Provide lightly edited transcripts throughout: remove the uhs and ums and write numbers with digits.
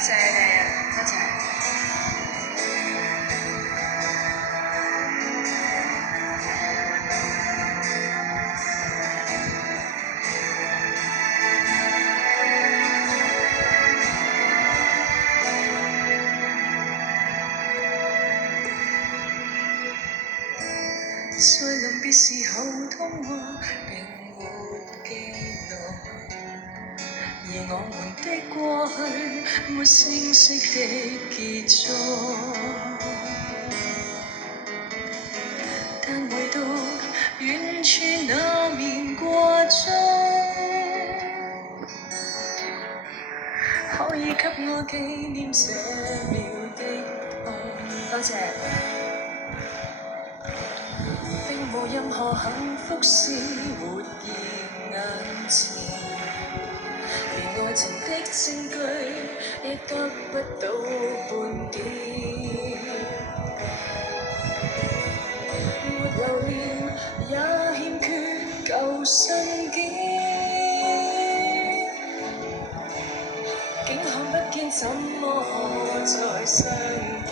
謝你哋啊，多謝。在臨別時候通話並沒記錄，而我們的過去沒聲息的結束，但唯獨遠處那面掛鐘，可以給我紀念這秒的痛。多謝。並無任何幸福是活現眼前，連愛情的證據亦得不到半點，沒留戀也欠缺舊信件，竟看不見怎麼可再相見。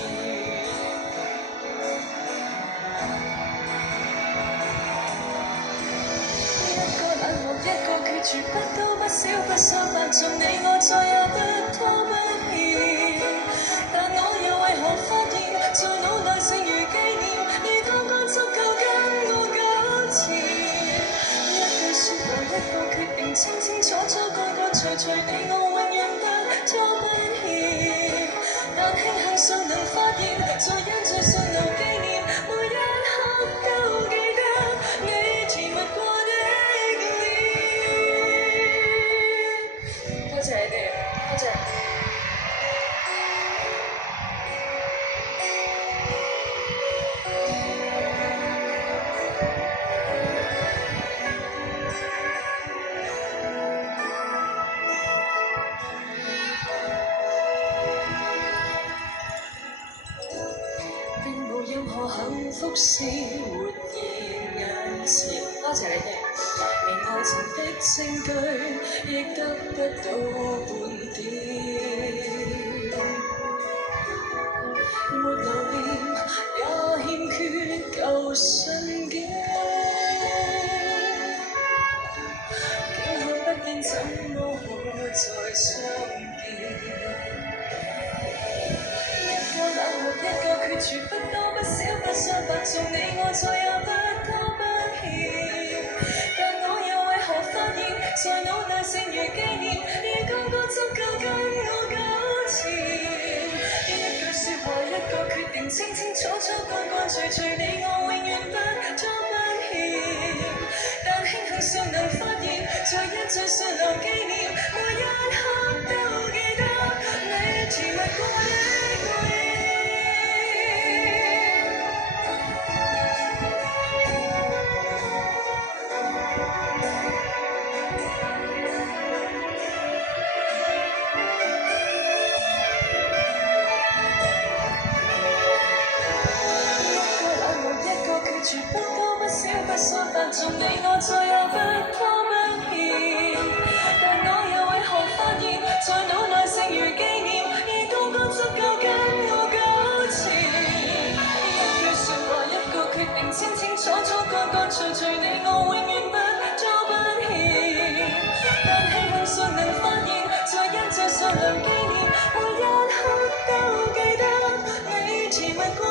一個決絕，不多不少，不相伯仲，你我再也不拖不欠。但我又為何發現，在腦內剩餘紀念，已剛剛足夠跟我糾纏。一句説話，一個決定，清清楚楚，乾乾脆脆，你我永遠不拖不欠。但慶幸尚能發現，在印象上留紀念，每一刻都記得你甜蜜過的臉。多謝你哋，多謝。並無任何幸福是活現眼前。多謝你哋。連愛情的證據亦得不到半點，沒留戀也欠缺舊信件，竟看不見怎麼可再相見。一個冷漠，一個決絕，不多不少，不相伯仲，你我再也不拖不欠。在腦內剩餘紀念，已剛剛足夠跟我糾纏。一句説話，一個決定，清清楚楚，乾乾脆脆，你我永遠不拖不欠。但慶幸尚能發現，在印象上留紀念，每一刻都記得你甜蜜過的臉。不多不少，不相伯仲，你我再也不拖不欠。但我又為何發現，在腦內剩餘紀念，已剛剛足夠跟我糾纏。一句説話，一個決定，清清楚楚，乾乾脆脆，你我永遠不拖不欠。但慶幸尚能發現，在印象上留紀念，每一刻都記得你甜蜜過。